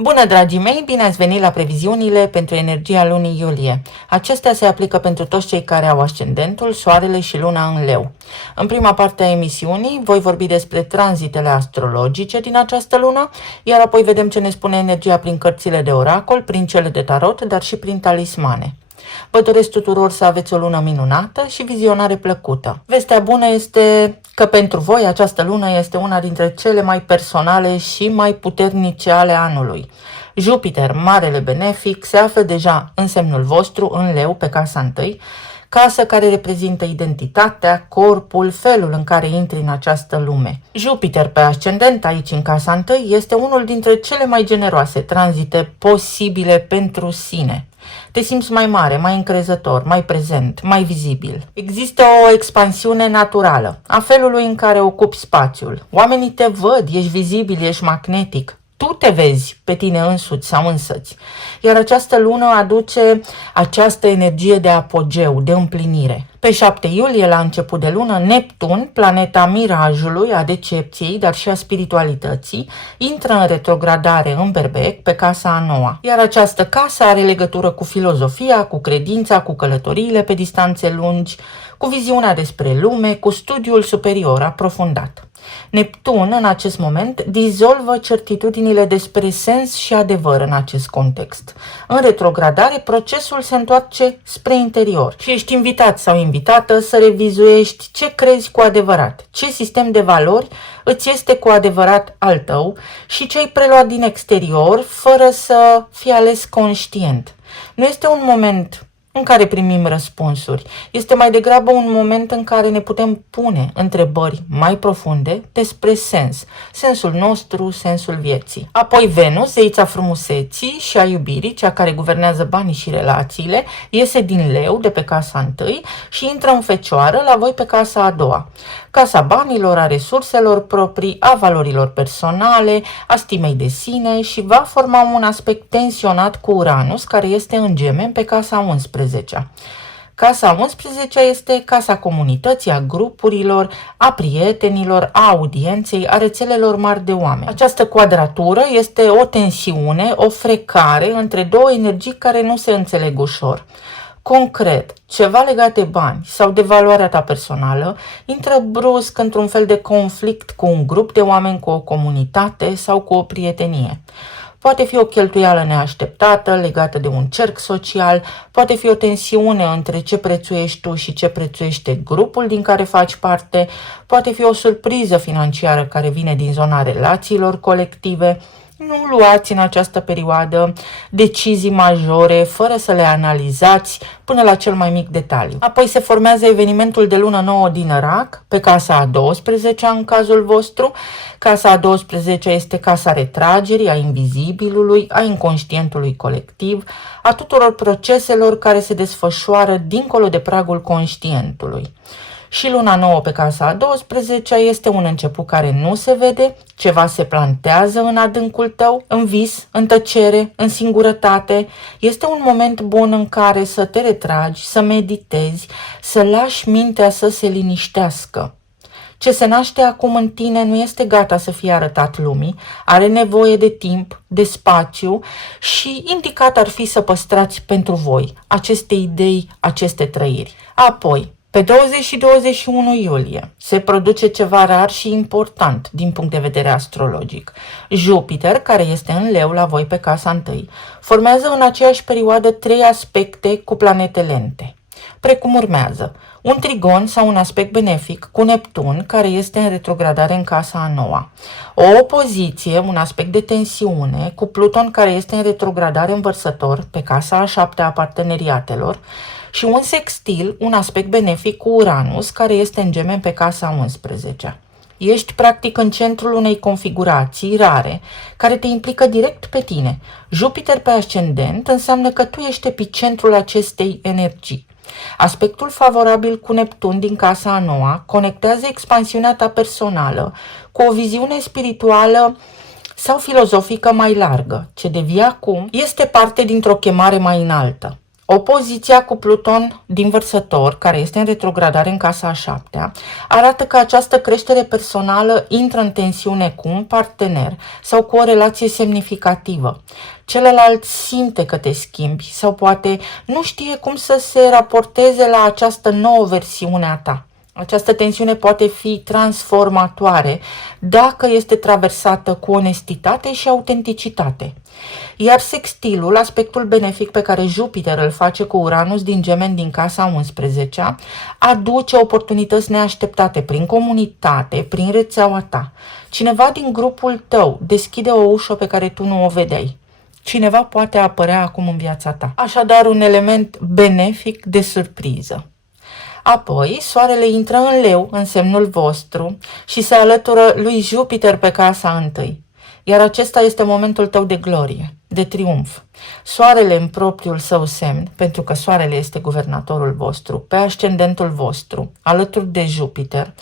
Bună, dragii mei! Bine ați venit la previziunile pentru energia lunii iulie. Acestea se aplică pentru toți cei care au ascendentul, soarele și luna în leu. În prima parte a emisiunii voi vorbi despre tranzitele astrologice din această lună, iar apoi vedem ce ne spune energia prin cărțile de oracol, prin cele de tarot, dar și prin talismane. Vă doresc tuturor să aveți o lună minunată și vizionare plăcută. Vestea bună este că pentru voi această lună este una dintre cele mai personale și mai puternice ale anului. Jupiter, marele benefic, se află deja în semnul vostru, în leu, pe casa 1, casă care reprezintă identitatea, corpul, felul în care intri în această lume. Jupiter pe ascendent, aici în casa 1, este unul dintre cele mai generoase tranzite posibile pentru sine. Te simți mai mare, mai încrezător, mai prezent, mai vizibil. Există o expansiune naturală a felului în care ocupi spațiul. Oamenii te văd, ești vizibil, ești magnetic. Tu te vezi pe tine însuți sau însăți. Iar această lună aduce această energie de apogeu, de împlinire. Pe 7 iulie, la început de lună, Neptun, planeta mirajului, a decepției, dar și a spiritualității, intră în retrogradare în Berbec, pe casa a 9-a. Iar această casă are legătură cu filozofia, cu credința, cu călătoriile pe distanțe lungi, cu viziunea despre lume, cu studiul superior aprofundat. Neptun, în acest moment, dizolvă certitudinile despre sens și adevăr în acest context. În retrogradare, procesul se întoarce spre interior și ești invitat sau invitată să revizuiești ce crezi cu adevărat, ce sistem de valori îți este cu adevărat al tău și ce ai preluat din exterior fără să fii ales conștient. Nu este un moment în care primim răspunsuri. Este mai degrabă un moment în care ne putem pune întrebări mai profunde despre sens, sensul nostru, sensul vieții. Apoi Venus, zeița frumuseții și a iubirii, cea care guvernează banii și relațiile, iese din leu de pe casa 1 și intră în Fecioară la voi pe casa a 2-a. Casa banilor, a resurselor proprii, a valorilor personale, a stimei de sine și va forma un aspect tensionat cu Uranus, care este în Gemeni pe casa 11-a. Casa 11 este casa comunității, a grupurilor, a prietenilor, a audienței, a rețelelor mari de oameni. Această quadratură este o tensiune, o frecare între două energii care nu se înțeleg ușor. Concret, ceva legat de bani sau de valoarea ta personală intră brusc într-un fel de conflict cu un grup de oameni, cu o comunitate sau cu o prietenie. Poate fi o cheltuială neașteptată legată de un cerc social, poate fi o tensiune între ce prețuiești tu și ce prețuiește grupul din care faci parte, poate fi o surpriză financiară care vine din zona relațiilor colective. Nu luați în această perioadă decizii majore fără să le analizați până la cel mai mic detaliu. Apoi se formează evenimentul de lună nouă din Rac, pe casa a 12-a în cazul vostru. Casa a 12 este casa retragerii, a invizibilului, a inconștientului colectiv, a tuturor proceselor care se desfășoară dincolo de pragul conștientului. Și luna nouă pe casa a 12-a este un început care nu se vede, ceva se plantează în adâncul tău, în vis, în tăcere, în singurătate. Este un moment bun în care să te retragi, să meditezi, să lași mintea să se liniștească. Ce se naște acum în tine nu este gata să fie arătat lumii, are nevoie de timp, de spațiu și indicat ar fi să păstrați pentru voi aceste idei, aceste trăiri. Apoi, pe 20 și 21 iulie se produce ceva rar și important din punct de vedere astrologic. Jupiter, care este în leu la voi pe casa 1, formează în aceeași perioadă 3 aspecte cu planete lente, precum urmează: un trigon sau un aspect benefic cu Neptun, care este în retrogradare în casa a 9-a, o opoziție, un aspect de tensiune cu Pluton, care este în retrogradare în Vărsător pe casa a 7-a a parteneriatelor, și un sextil, un aspect benefic cu Uranus, care este în Gemeni pe casa 11-a. Ești practic în centrul unei configurații rare care te implică direct pe tine. Jupiter pe ascendent înseamnă că tu ești epicentrul acestei energii. Aspectul favorabil cu Neptun din casa a 9-a conectează expansiunea ta personală cu o viziune spirituală sau filozofică mai largă. Ce devii acum este parte dintr-o chemare mai înaltă. Opoziția cu Pluton din Vărsător, care este în retrogradare în casa a 7-a, arată că această creștere personală intră în tensiune cu un partener sau cu o relație semnificativă. Celălalt simte că te schimbi sau poate nu știe cum să se raporteze la această nouă versiune a ta. Această tensiune poate fi transformatoare dacă este traversată cu onestitate și autenticitate. Iar sextilul, aspectul benefic pe care Jupiter îl face cu Uranus din Gemeni din casa 11-a, aduce oportunități neașteptate prin comunitate, prin rețeaua ta. Cineva din grupul tău deschide o ușă pe care tu nu o vedeai. Cineva poate apărea acum în viața ta. Așadar, un element benefic de surpriză. Apoi, soarele intră în Leu, în semnul vostru, și se alătură lui Jupiter pe casa 1. Iar acesta este momentul tău de glorie, de triumf. Soarele în propriul său semn, pentru că soarele este guvernatorul vostru, pe ascendentul vostru, alături de Jupiter,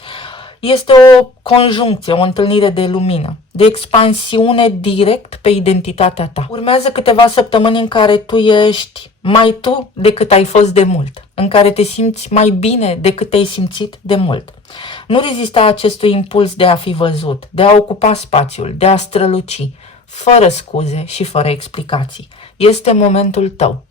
este o conjuncție, o întâlnire de lumină, de expansiune direct pe identitatea ta. Urmează câteva săptămâni în care tu ești mai tu decât ai fost de mult, în care te simți mai bine decât te-ai simțit de mult. Nu rezista acestui impuls de a fi văzut, de a ocupa spațiul, de a străluci, fără scuze și fără explicații. Este momentul tău.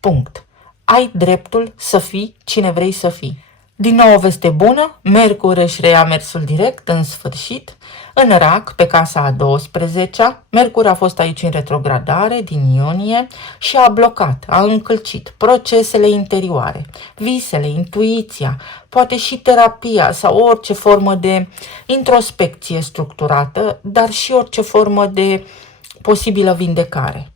Punct. Ai dreptul să fii cine vrei să fii. Din nou o veste bună, Mercur își reia mersul direct în sfârșit. În Rac, pe casa a 12-a, Mercur a fost aici în retrogradare din iunie și a blocat, a încălcit procesele interioare, visele, intuiția, poate și terapia sau orice formă de introspecție structurată, dar și orice formă de posibilă vindecare.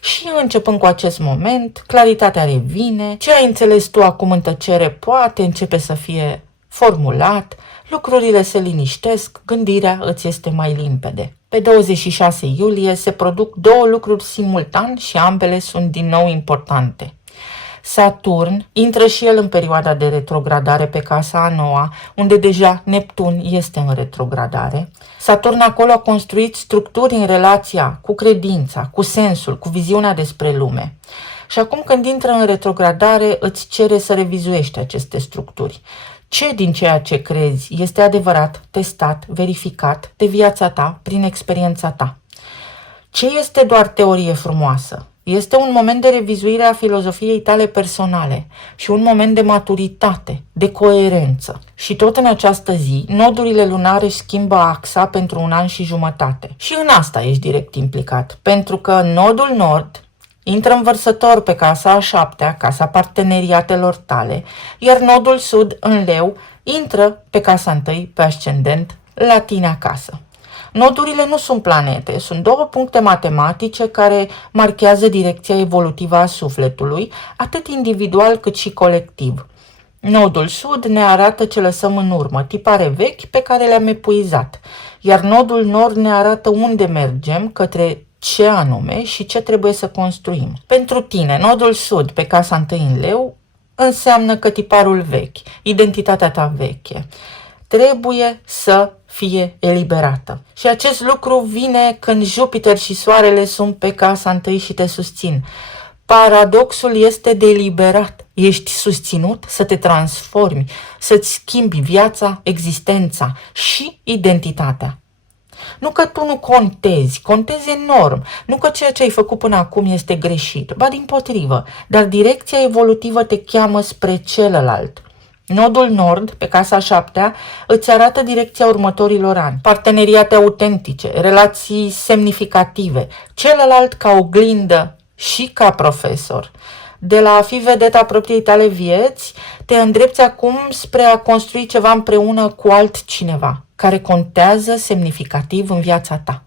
Și începând cu acest moment, claritatea revine, ce ai înțeles tu acum în tăcere poate începe să fie formulat, lucrurile se liniștesc, gândirea îți este mai limpede. Pe 26 iulie se produc două lucruri simultan și ambele sunt din nou importante. Saturn intră și el în perioada de retrogradare pe casa a 9-a, unde deja Neptun este în retrogradare. Saturn acolo a construit structuri în relația cu credința, cu sensul, cu viziunea despre lume. Și acum când intră în retrogradare, îți cere să revizuiești aceste structuri. Ce din ceea ce crezi este adevărat, testat, verificat de viața ta, prin experiența ta? Ce este doar teorie frumoasă? Este un moment de revizuire a filozofiei tale personale și un moment de maturitate, de coerență. Și tot în această zi, nodurile lunare își schimbă axa pentru 1 an și jumătate. Și în asta ești direct implicat, pentru că nodul nord intră în Vărsător pe casa a 7-a, casa parteneriatelor tale, iar nodul sud în Leu intră pe casa 1, pe ascendent, la tine acasă. Nodurile nu sunt planete, sunt două puncte matematice care marchează direcția evolutivă a sufletului, atât individual cât și colectiv. Nodul sud ne arată ce lăsăm în urmă, tipare vechi pe care le-am epuizat, iar nodul nord ne arată unde mergem, către ce anume și ce trebuie să construim. Pentru tine, nodul sud pe casa 1 în Leu înseamnă că tiparul vechi, identitatea ta veche, trebuie să fie eliberată. Și acest lucru vine când Jupiter și Soarele sunt pe casa 1 și te susțin. Paradoxul este de eliberat. Ești susținut să te transformi, să-ți schimbi viața, existența și identitatea. Nu că tu nu contezi, contezi enorm. Nu că ceea ce ai făcut până acum este greșit, ba dimpotrivă, dar direcția evolutivă te cheamă spre celălalt. Nodul nord, pe casa 7-a, îți arată direcția următorilor ani. Parteneriate autentice, relații semnificative, celălalt ca oglindă și ca profesor. De la a fi vedeta propriei tale vieți, te îndrepți acum spre a construi ceva împreună cu altcineva, care contează semnificativ în viața ta.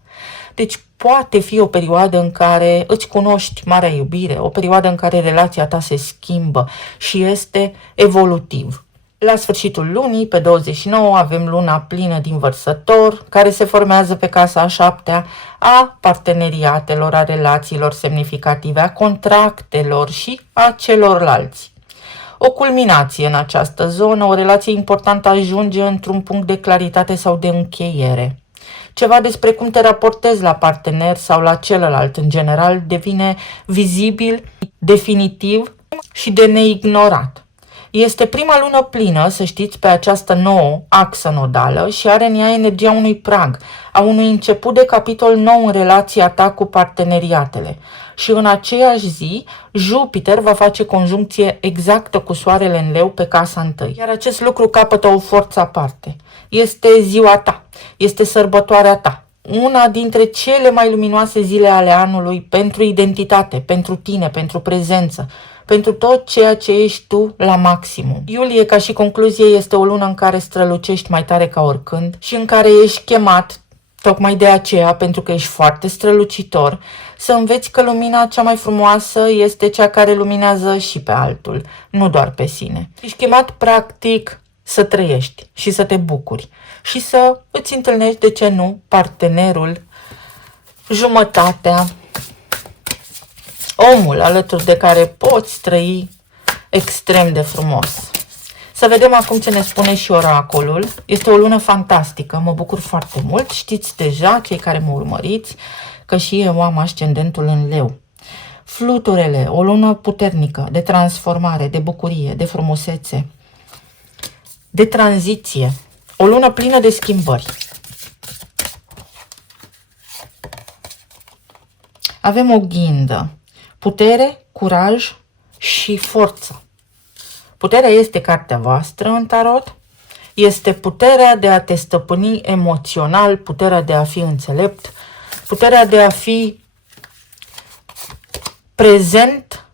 Deci poate fi o perioadă în care îți cunoști marea iubire, o perioadă în care relația ta se schimbă și este evolutiv. La sfârșitul lunii, pe 29, avem luna plină din Vărsător, care se formează pe casa a 7-a, a parteneriatelor, a relațiilor semnificative, a contractelor și a celorlalți. O culminație în această zonă, o relație importantă ajunge într-un punct de claritate sau de încheiere. Ceva despre cum te raportezi la partener sau la celălalt în general devine vizibil, definitiv și de neignorat. Este prima lună plină, să știți, pe această nouă axă nodală și are în ea energia unui prag, a unui început de capitol nou în relația ta cu parteneriatele. Și în aceeași zi, Jupiter va face conjuncție exactă cu Soarele în Leu pe casa întâi. Iar acest lucru capătă o forță aparte. Este ziua ta, este sărbătoarea ta. Una dintre cele mai luminoase zile ale anului pentru identitate, pentru tine, pentru prezență, pentru tot ceea ce ești tu la maximum. Iulie, ca și concluzie, este o lună în care strălucești mai tare ca oricând și în care ești chemat, tocmai de aceea, pentru că ești foarte strălucitor, să înveți că lumina cea mai frumoasă este cea care luminează și pe altul, nu doar pe sine. Ești chemat, practic, să trăiești și să te bucuri și să îți întâlnești, de ce nu, partenerul, jumătatea, omul alături de care poți trăi extrem de frumos. Să vedem acum ce ne spune și oracolul. Este o lună fantastică, mă bucur foarte mult. Știți deja, cei care mă urmăriți, că și eu am ascendentul în Leu. Fluturele, o lună puternică de transformare, de bucurie, de frumusețe, de tranziție. O lună plină de schimbări. Avem o ghindă. Putere, curaj și forță. Puterea este cartea voastră în tarot. Este puterea de a te stăpâni emoțional, puterea de a fi înțelept, puterea de a fi prezent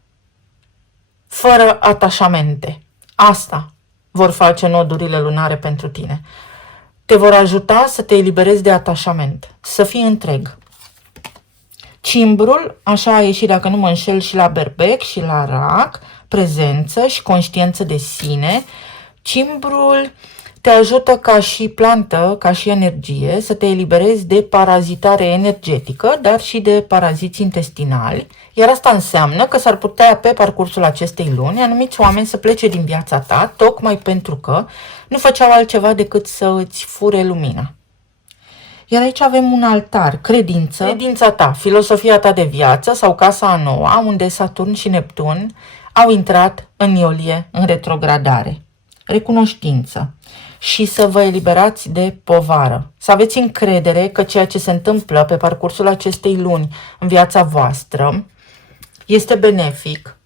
fără atașamente. Asta vor face nodurile lunare pentru tine. Te vor ajuta să te eliberezi de atașament, să fii întreg. Cimbrul, așa a ieșit, dacă nu mă înșel, și la berbec și la rac, prezență și conștiință de sine. Cimbrul te ajută ca și plantă, ca și energie, să te eliberezi de parazitare energetică, dar și de paraziți intestinali. Iar asta înseamnă că s-ar putea pe parcursul acestei luni anumiți oameni să plece din viața ta, tocmai pentru că nu făceau altceva decât să îți fure lumina. Iar aici avem un altar, credința ta, filosofia ta de viață sau casa a noua, unde Saturn și Neptun au intrat în iulie în retrogradare. Recunoștință și să vă eliberați de povară. Să aveți încredere că ceea ce se întâmplă pe parcursul acestei luni în viața voastră este benefic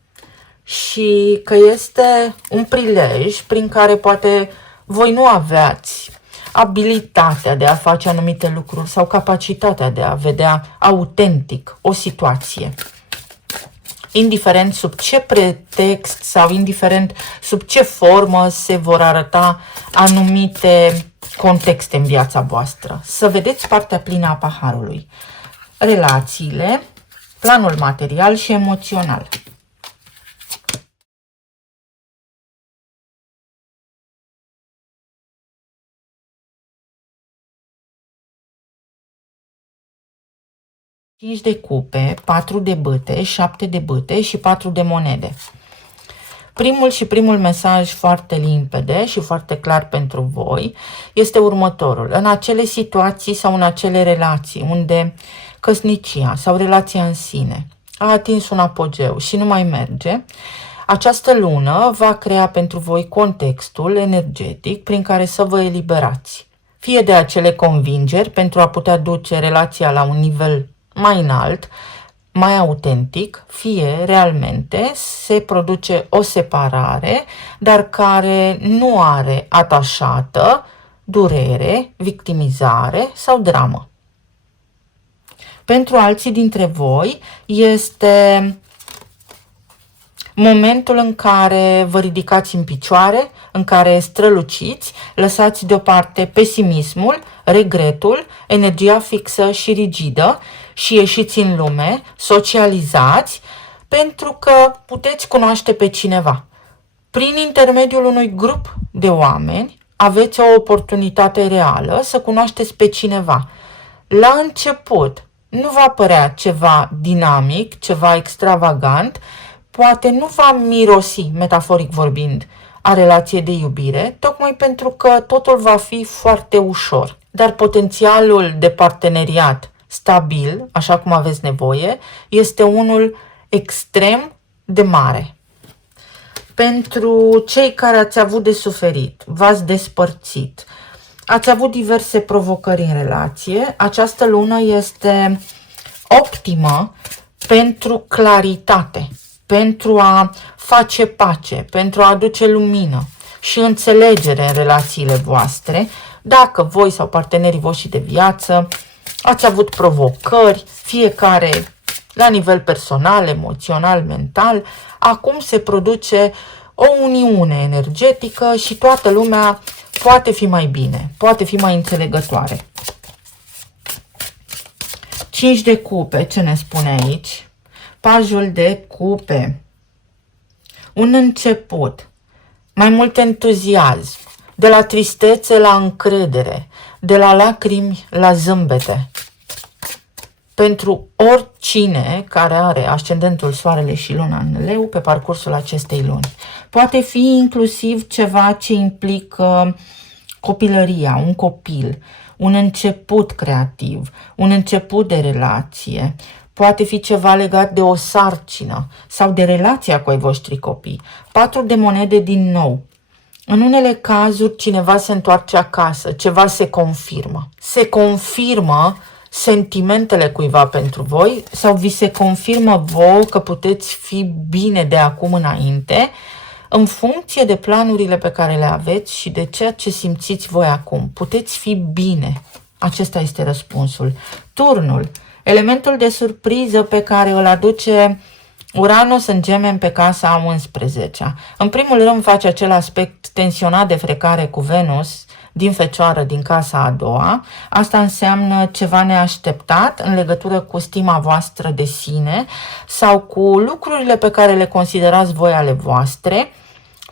și că este un prilej prin care poate voi nu aveați abilitatea de a face anumite lucruri sau capacitatea de a vedea autentic o situație. Indiferent sub ce pretext sau indiferent sub ce formă se vor arăta anumite contexte în viața voastră. Să vedeți partea plină a paharului. Relațiile, planul material și emoțional. Cinci de cupe, 4 de bâte, 7 de bâte și 4 de monede. Primul mesaj foarte limpede și foarte clar pentru voi este următorul. În acele situații sau în acele relații unde căsnicia sau relația în sine a atins un apogeu și nu mai merge, această lună va crea pentru voi contextul energetic prin care să vă eliberați. Fie de acele convingeri pentru a putea duce relația la un nivel mai înalt, mai autentic, fie realmente se produce o separare, dar care nu are atașată durere, victimizare sau dramă. Pentru alții dintre voi este momentul în care vă ridicați în picioare, în care străluciți, lăsați deoparte pesimismul, regretul, energia fixă și rigidă și ieșiți în lume, socializați, pentru că puteți cunoaște pe cineva. Prin intermediul unui grup de oameni aveți o oportunitate reală să cunoașteți pe cineva. La început nu va părea ceva dinamic, ceva extravagant, poate nu va mirosi, metaforic vorbind, a relație de iubire, tocmai pentru că totul va fi foarte ușor. Dar potențialul de parteneriat stabil, așa cum aveți nevoie, este unul extrem de mare. Pentru cei care ați avut de suferit, v-ați despărțit, ați avut diverse provocări în relație, această lună este optimă pentru claritate, pentru a face pace, pentru a aduce lumină și înțelegere în relațiile voastre, dacă voi sau partenerii voștri de viață ați avut provocări, fiecare la nivel personal, emoțional, mental, acum se produce o uniune energetică și toată lumea poate fi mai bine, poate fi mai înțelegătoare. 5 de cupe, ce ne spune aici? Pajul de cupe. Un început, mai mult entuziasm, de la tristețe la încredere, de la lacrimi la zâmbete. Pentru oricine care are ascendentul Soarele și Luna în Leu pe parcursul acestei luni. Poate fi inclusiv ceva ce implică copilăria, un copil, un început creativ, un început de relație. Poate fi ceva legat de o sarcină sau de relația cu ai voștri copii. 4 de monede din nou. În unele cazuri cineva se întoarce acasă, ceva se confirmă. Se confirmă sentimentele cuiva pentru voi sau vi se confirmă vouă că puteți fi bine de acum înainte în funcție de planurile pe care le aveți și de ceea ce simțiți voi acum. Puteți fi bine. Acesta este răspunsul. Turnul. Elementul de surpriză pe care îl aduce Uranus în Gemeni pe casa 11. În primul rând face acel aspect tensionat de frecare cu Venus din Fecioară, din casa a doua. Asta înseamnă ceva neașteptat în legătură cu stima voastră de sine sau cu lucrurile pe care le considerați voi ale voastre.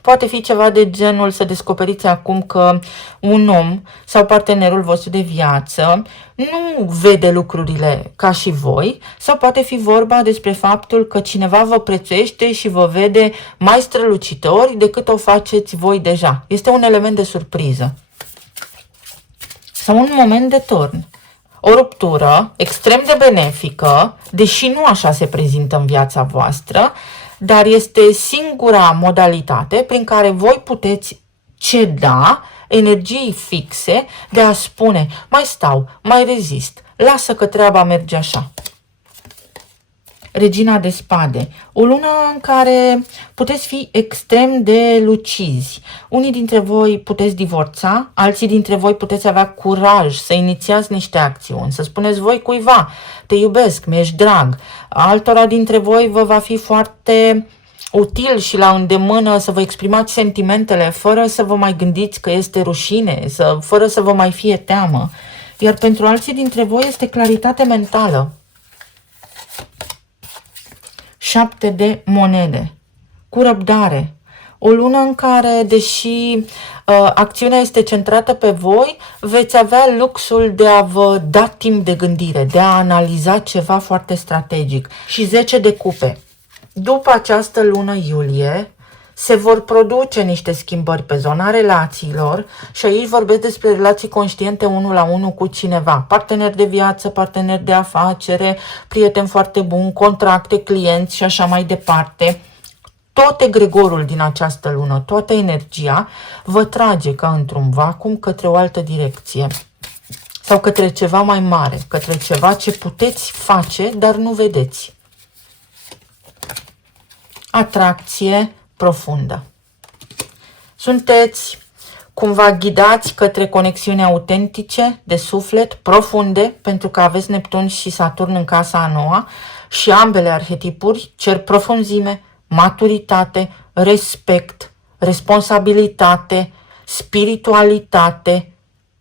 Poate fi ceva de genul să descoperiți acum că un om sau partenerul vostru de viață nu vede lucrurile ca și voi, sau poate fi vorba despre faptul că cineva vă prețuiește și vă vede mai strălucitori decât o faceți voi deja. Este un element de surpriză. Sau un moment de turn. O ruptură extrem de benefică, deși nu așa se prezintă în viața voastră, dar este singura modalitate prin care voi puteți ceda energii fixe de a spune mai stau, mai rezist, lasă că treaba merge așa. Regina de spade, o lună în care puteți fi extrem de lucizi. Unii dintre voi puteți divorța, alții dintre voi puteți avea curaj să inițiați niște acțiuni, să spuneți voi cuiva, te iubesc, mi-ești drag. Altora dintre voi vă va fi foarte util și la îndemână să vă exprimați sentimentele fără să vă mai gândiți că este rușine, fără să vă mai fie teamă. Iar pentru alții dintre voi este claritate mentală. 7 de monede. Cu răbdare. O lună în care, deși acțiunea este centrată pe voi, veți avea luxul de a vă da timp de gândire, de a analiza ceva foarte strategic. Și 10 de cupe. După această lună iulie, se vor produce niște schimbări pe zona relațiilor și aici vorbesc despre relații conștiente 1 la 1 cu cineva. Partener de viață, partener de afacere, prieten foarte bun, contracte, clienți și așa mai departe. Tot egregorul din această lună, toată energia vă trage ca într-un vacuum către o altă direcție sau către ceva mai mare, către ceva ce puteți face, dar nu vedeți. Atracție profundă. Sunteți cumva ghidați către conexiuni autentice, de suflet, profunde, pentru că aveți Neptun și Saturn în casa a noua și ambele arhetipuri cer profunzime, maturitate, respect, responsabilitate, spiritualitate,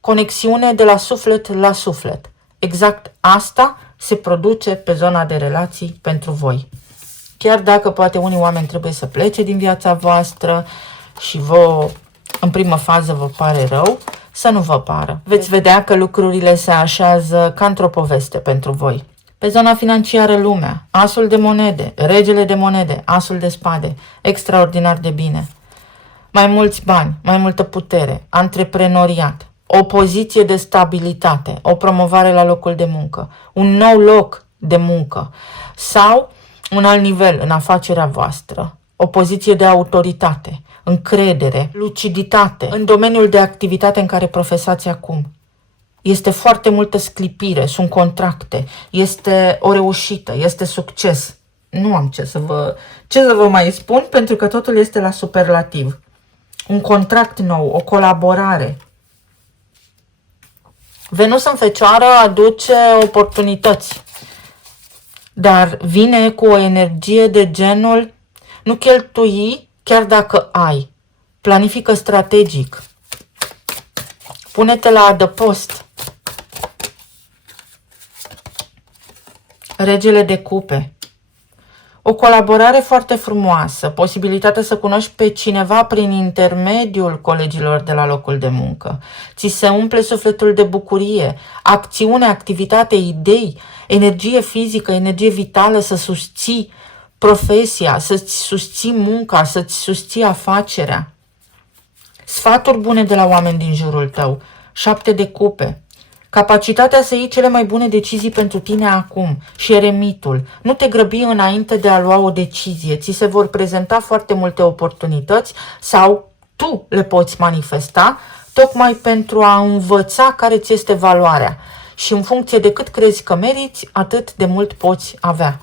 conexiune de la suflet la suflet. Exact asta se produce pe zona de relații pentru voi. Chiar dacă poate unii oameni trebuie să plece din viața voastră și vă, în primă fază vă pare rău, să nu vă pară. Veți vedea că lucrurile se așează ca într-o poveste pentru voi. Pe zona financiară lumea, asul de monede, regele de monede, asul de spade, extraordinar de bine. Mai mulți bani, mai multă putere, antreprenoriat, o poziție de stabilitate, o promovare la locul de muncă, un nou loc de muncă sau un alt nivel în afacerea voastră. o poziție de autoritate, încredere, luciditate în domeniul de activitate în care profesați acum. Este foarte multă sclipire, sunt contracte, este o reușită, este succes. Nu am ce să vă mai spun, pentru că totul este la superlativ. Un contract nou, o colaborare. Venus în Fecioară aduce oportunități, dar vine cu o energie de genul nu cheltui chiar dacă ai. Planifică strategic. Pune-te la adăpost. Regele de cupe. O colaborare foarte frumoasă, posibilitatea să cunoști pe cineva prin intermediul colegilor de la locul de muncă. Ți se umple sufletul de bucurie, acțiune, activitate, idei, energie fizică, energie vitală, să susții profesia, să-ți susții munca, să-ți susții afacerea. Sfaturi bune de la oameni din jurul tău. 7 de cupe. Capacitatea să iei cele mai bune decizii pentru tine acum și eremitul. Nu te grăbi înainte de a lua o decizie. Ți se vor prezenta foarte multe oportunități sau tu le poți manifesta tocmai pentru a învăța care ți este valoarea. Și în funcție de cât crezi că meriți, atât de mult poți avea.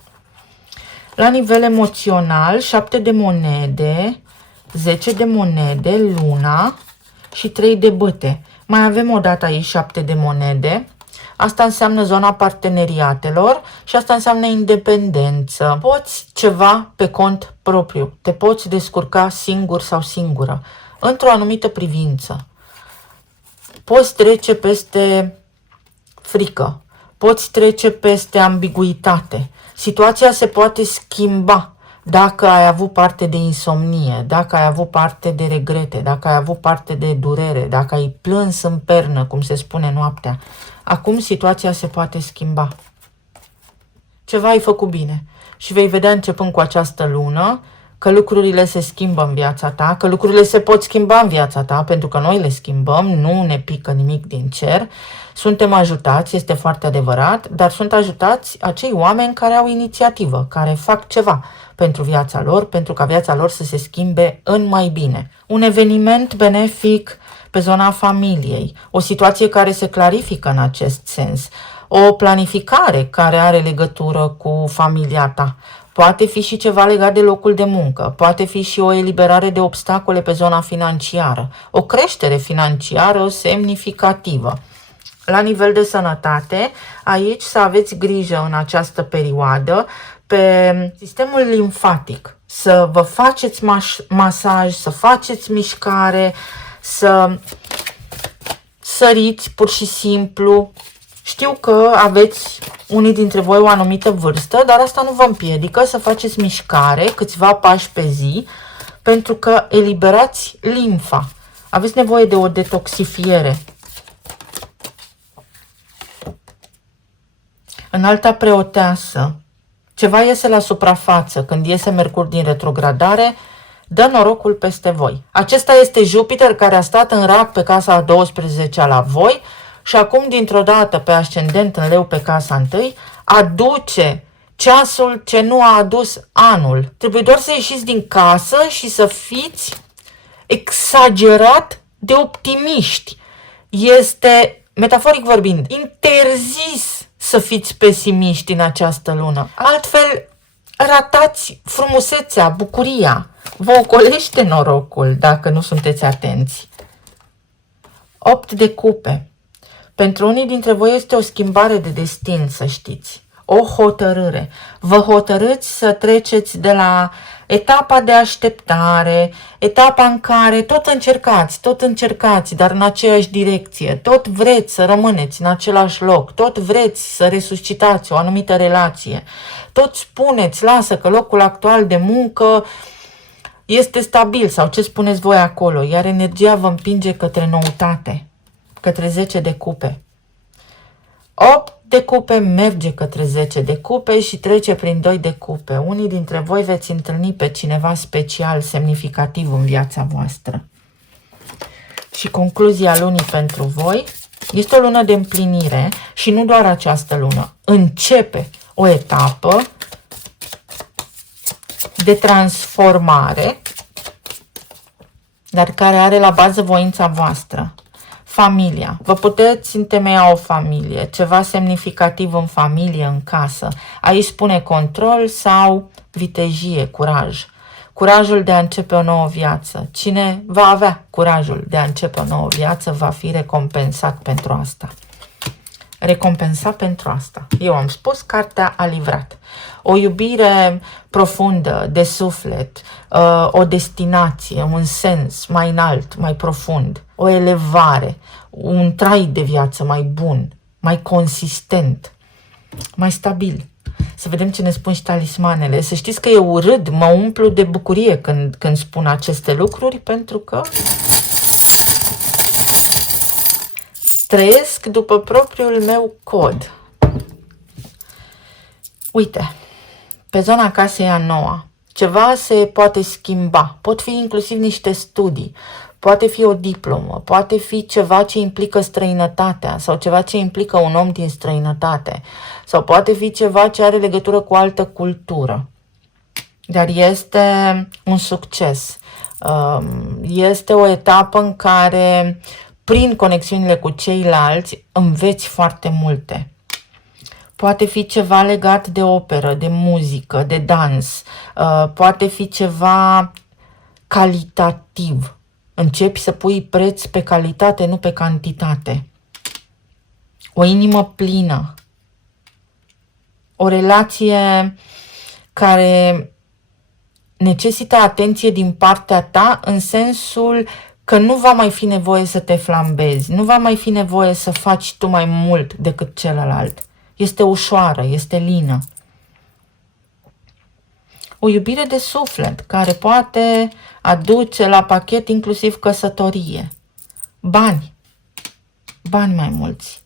La nivel emoțional, 7 de monede, 10 de monede, luna și 3 de bâte. Mai avem o dată aici 7 de monede. Asta înseamnă zona parteneriatelor și asta înseamnă independență. Poți ceva pe cont propriu. Te poți descurca singur sau singură într-o anumită privință. Poți trece peste frică. Poți trece peste ambiguitate. Situația se poate schimba. Dacă ai avut parte de insomnie, dacă ai avut parte de regrete, dacă ai avut parte de durere, dacă ai plâns în pernă, cum se spune noaptea, acum situația se poate schimba. Ceva ai făcut bine și vei vedea începând cu această lună că lucrurile se schimbă în viața ta, că lucrurile se pot schimba în viața ta, pentru că noi le schimbăm, nu ne pică nimic din cer. Suntem ajutați, este foarte adevărat, dar sunt ajutați acei oameni care au inițiativă, care fac ceva pentru viața lor, pentru ca viața lor să se schimbe în mai bine. Un eveniment benefic pe zona familiei, o situație care se clarifică în acest sens, o planificare care are legătură cu familia ta. Poate fi și ceva legat de locul de muncă, poate fi și o eliberare de obstacole pe zona financiară, o creștere financiară semnificativă. La nivel de sănătate, aici să aveți grijă în această perioadă pe sistemul limfatic, să vă faceți masaj, să faceți mișcare, să săriți pur și simplu. Știu că aveți unii dintre voi o anumită vârstă, dar asta nu vă împiedică să faceți mișcare, câțiva pași pe zi, pentru că eliberați limfa. Aveți nevoie de o detoxifiere. Înalta preoteasă. Ceva iese la suprafață când iese Mercur din retrogradare, dă norocul peste voi. Acesta este Jupiter care a stat în rac pe casa a 12-a la voi și acum dintr-o dată pe ascendent în leu pe casa 1 aduce ceasul ce nu a adus anul. Trebuie doar să ieșiți din casă și să fiți exagerat de optimiști. Este, metaforic vorbind, interzis să fiți pesimiști în această lună. Altfel, ratați frumusețea, bucuria. Vă ocolește norocul dacă nu sunteți atenți. 8 de cupe. Pentru unii dintre voi este o schimbare de destin, să știți. O hotărâre. Vă hotărâți să treceți de la etapa de așteptare, etapa în care tot încercați, dar în aceeași direcție, tot vreți să rămâneți în același loc, tot vreți să resuscitați o anumită relație, tot spuneți, lasă că locul actual de muncă este stabil sau ce spuneți voi acolo, iar energia vă împinge către noutate, către 10 de cupe. 8 de cupe merge către 10 de cupe și trece prin 2 de cupe. Unii dintre voi veți întâlni pe cineva special, semnificativ în viața voastră. Și concluzia lunii pentru voi este o lună de împlinire și nu doar această lună. Începe o etapă de transformare, dar care are la bază voința voastră. Familia. Vă puteți întemeia o familie, ceva semnificativ în familie, în casă. Aici spune control sau vitejie, curaj. Curajul de a începe o nouă viață. Cine va avea curajul de a începe o nouă viață va fi recompensat pentru asta. Recompensat pentru asta. Eu am spus, cartea a livrat. O iubire profundă, de suflet, o destinație, un sens mai înalt, mai profund, o elevare, un trai de viață mai bun, mai consistent, mai stabil. Să vedem ce ne spun și talismanele. Să știți că eu râd, mă umplu de bucurie când spun aceste lucruri, pentru că trăiesc după propriul meu cod. Uite, pe zona casei a noua, ceva se poate schimba. Pot fi inclusiv niște studii, poate fi o diplomă, poate fi ceva ce implică străinătatea sau ceva ce implică un om din străinătate sau poate fi ceva ce are legătură cu altă cultură. Dar este un succes. Este o etapă în care, prin conexiunile cu ceilalți, înveți foarte multe. Poate fi ceva legat de operă, de muzică, de dans. Poate fi ceva calitativ. Începi să pui preț pe calitate, nu pe cantitate. O inimă plină. O relație care necesită atenție din partea ta în sensul că nu va mai fi nevoie să te flambezi, nu va mai fi nevoie să faci tu mai mult decât celălalt. Este ușoară, este lină. O iubire de suflet care poate aduce la pachet inclusiv căsătorie. Bani. Bani mai mulți.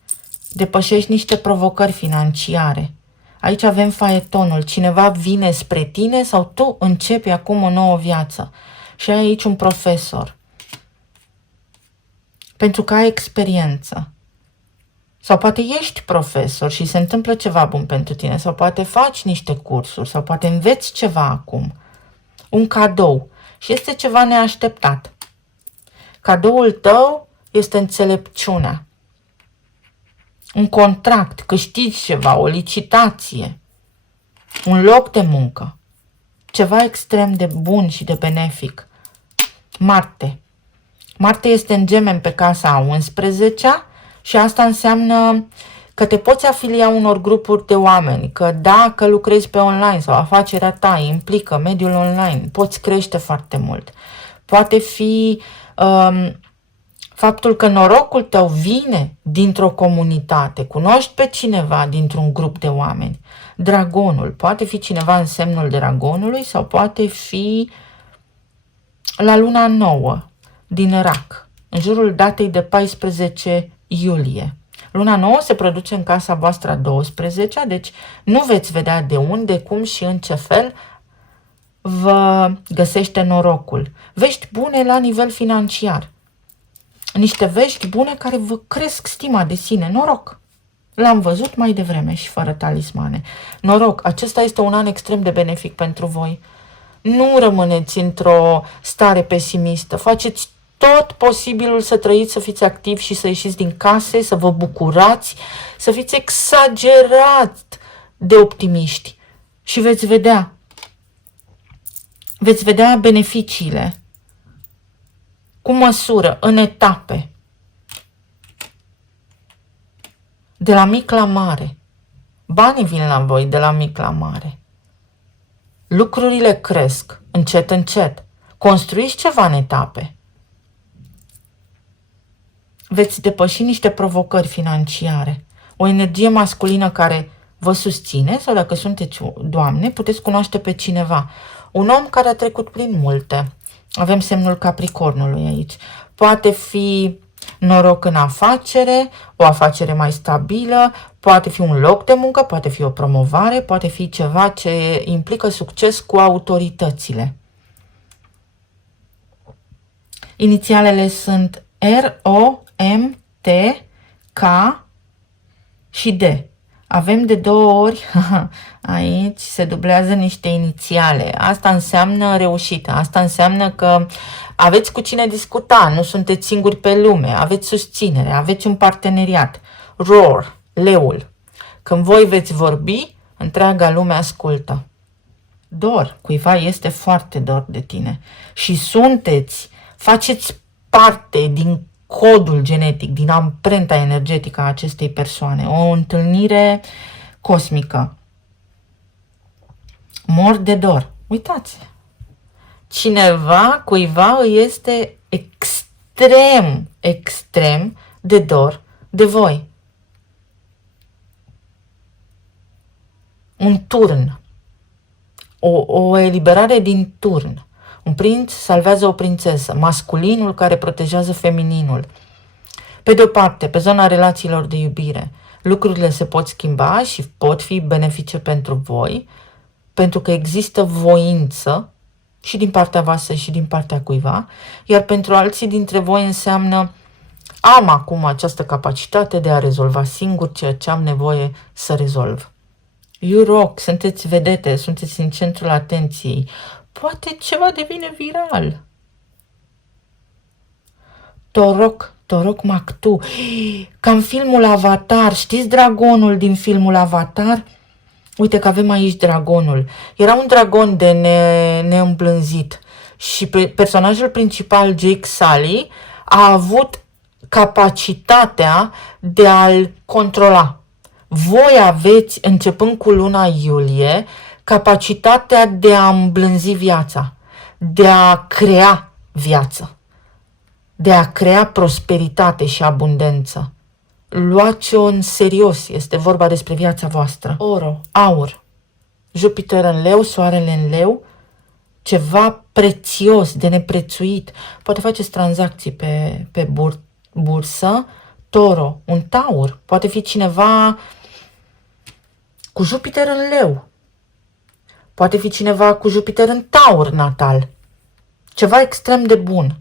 Depășești niște provocări financiare. Aici avem faetonul. Cineva vine spre tine sau tu începi acum o nouă viață. Și ai aici un profesor. Pentru că ai experiență. Sau poate ești profesor și se întâmplă ceva bun pentru tine. Sau poate faci niște cursuri. Sau poate înveți ceva acum. Un cadou. Și este ceva neașteptat. Cadoul tău este înțelepciunea. Un contract, câștigi ceva, o licitație, un loc de muncă, ceva extrem de bun și de benefic. Marte. Marte este în Gemeni pe casa a 11-a și asta înseamnă că te poți afilia unor grupuri de oameni, că dacă lucrezi pe online sau afacerea ta implică mediul online, poți crește foarte mult. Poate fi faptul că norocul tău vine dintr-o comunitate, cunoști pe cineva dintr-un grup de oameni. Dragonul, poate fi cineva în semnul dragonului sau poate fi la luna nouă din Rac, în jurul datei de 14 iulie. Luna nouă se produce în casa voastră a 12-a, deci nu veți vedea de unde, cum și în ce fel vă găsește norocul. Vești bune la nivel financiar. Niște vești bune care vă cresc stima de sine. Noroc! L-am văzut mai devreme și fără talismane. Noroc! Acesta este un an extrem de benefic pentru voi. Nu rămâneți într-o stare pesimistă. Faceți tot posibilul să trăiți, să fiți activi și să ieșiți din case, să vă bucurați, să fiți exagerat de optimiști. Și veți vedea beneficiile cu măsură, în etape, de la mic la mare. Banii vin la voi de la mic la mare. Lucrurile cresc, încet, încet. Construiți ceva în etape. Veți depăși niște provocări financiare. O energie masculină care vă susține sau dacă sunteți doamne, puteți cunoaște pe cineva. Un om care a trecut prin multe. Avem semnul Capricornului aici. Poate fi noroc în afacere, o afacere mai stabilă, poate fi un loc de muncă, poate fi o promovare, poate fi ceva ce implică succes cu autoritățile. Inițialele sunt R, O, M, T, K și D. Avem de 2 ori, aici se dublează niște inițiale. Asta înseamnă reușită, asta înseamnă că aveți cu cine discuta, nu sunteți singuri pe lume, aveți susținere, aveți un parteneriat. Roar, leul. Când voi veți vorbi, întreaga lume ascultă. Dor, cuiva este foarte dor de tine și faceți parte din codul genetic, din amprenta energetică a acestei persoane. O întâlnire cosmică. Mor de dor. Uitați! Cuiva îi este extrem de dor de voi. Un turn. O eliberare din turn. Un prinț salvează o prințesă, masculinul care protejează femininul. Pe de o parte, pe zona relațiilor de iubire, lucrurile se pot schimba și pot fi benefice pentru voi, pentru că există voință și din partea voastră și din partea cuiva, iar pentru alții dintre voi înseamnă am acum această capacitate de a rezolva singur ceea ce am nevoie să rezolv. You rock, sunteți vedete, sunteți în centrul atenției. Poate ceva devine viral. Torok Maktu. Ca în filmul Avatar. Știți dragonul din filmul Avatar? Uite că avem aici dragonul. Era un dragon de neîmblânzit. Și personajul principal, Jake Sully, a avut capacitatea de a-l controla. Voi aveți, începând cu luna iulie, capacitatea de a îmblânzi viața, de a crea viață, de a crea prosperitate și abundență. Luați-o în serios, este vorba despre viața voastră. Oro, aur, Jupiter în leu, soarele în leu, ceva prețios, de neprețuit. Poate faceți tranzacții pe bursă. Toro, un taur, poate fi cineva cu Jupiter în leu. Poate fi cineva cu Jupiter în taur natal. Ceva extrem de bun.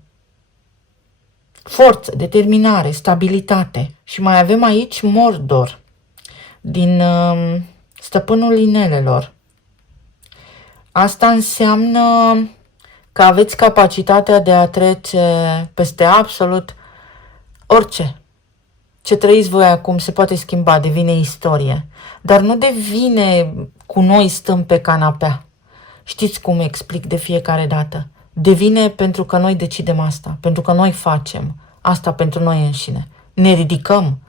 Forță, determinare, stabilitate. Și mai avem aici Mordor, din Stăpânul Inelelor. Asta înseamnă că aveți capacitatea de a trece peste absolut orice. Ce trăiți voi acum se poate schimba, devine istorie. Dar nu devine cu noi stăm pe canapea. Știți cum explic de fiecare dată? Devine pentru că noi decidem asta, pentru că noi facem asta pentru noi înșine. Ne ridicăm,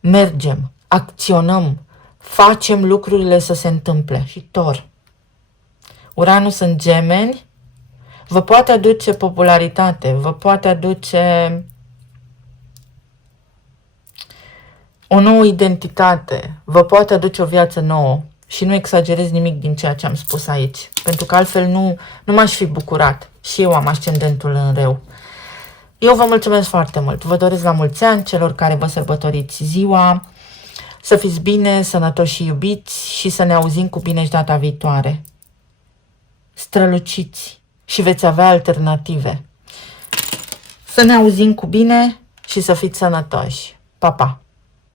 mergem, acționăm, facem lucrurile să se întâmple. Și Tor. Uranus în Gemeni vă poate aduce popularitate, vă poate aduce o nouă identitate, vă poate aduce o viață nouă. Și nu exagerez nimic din ceea ce am spus aici, pentru că altfel nu m-aș fi bucurat. Și eu am ascendentul în Leu. Eu vă mulțumesc foarte mult. Vă doresc la mulți ani celor care vă sărbătoriți ziua. Să fiți bine, sănătoși și iubiți și să ne auzim cu bine și data viitoare. Străluciți și veți avea alternative. Să ne auzim cu bine și să fiți sănătoși. Pa, pa!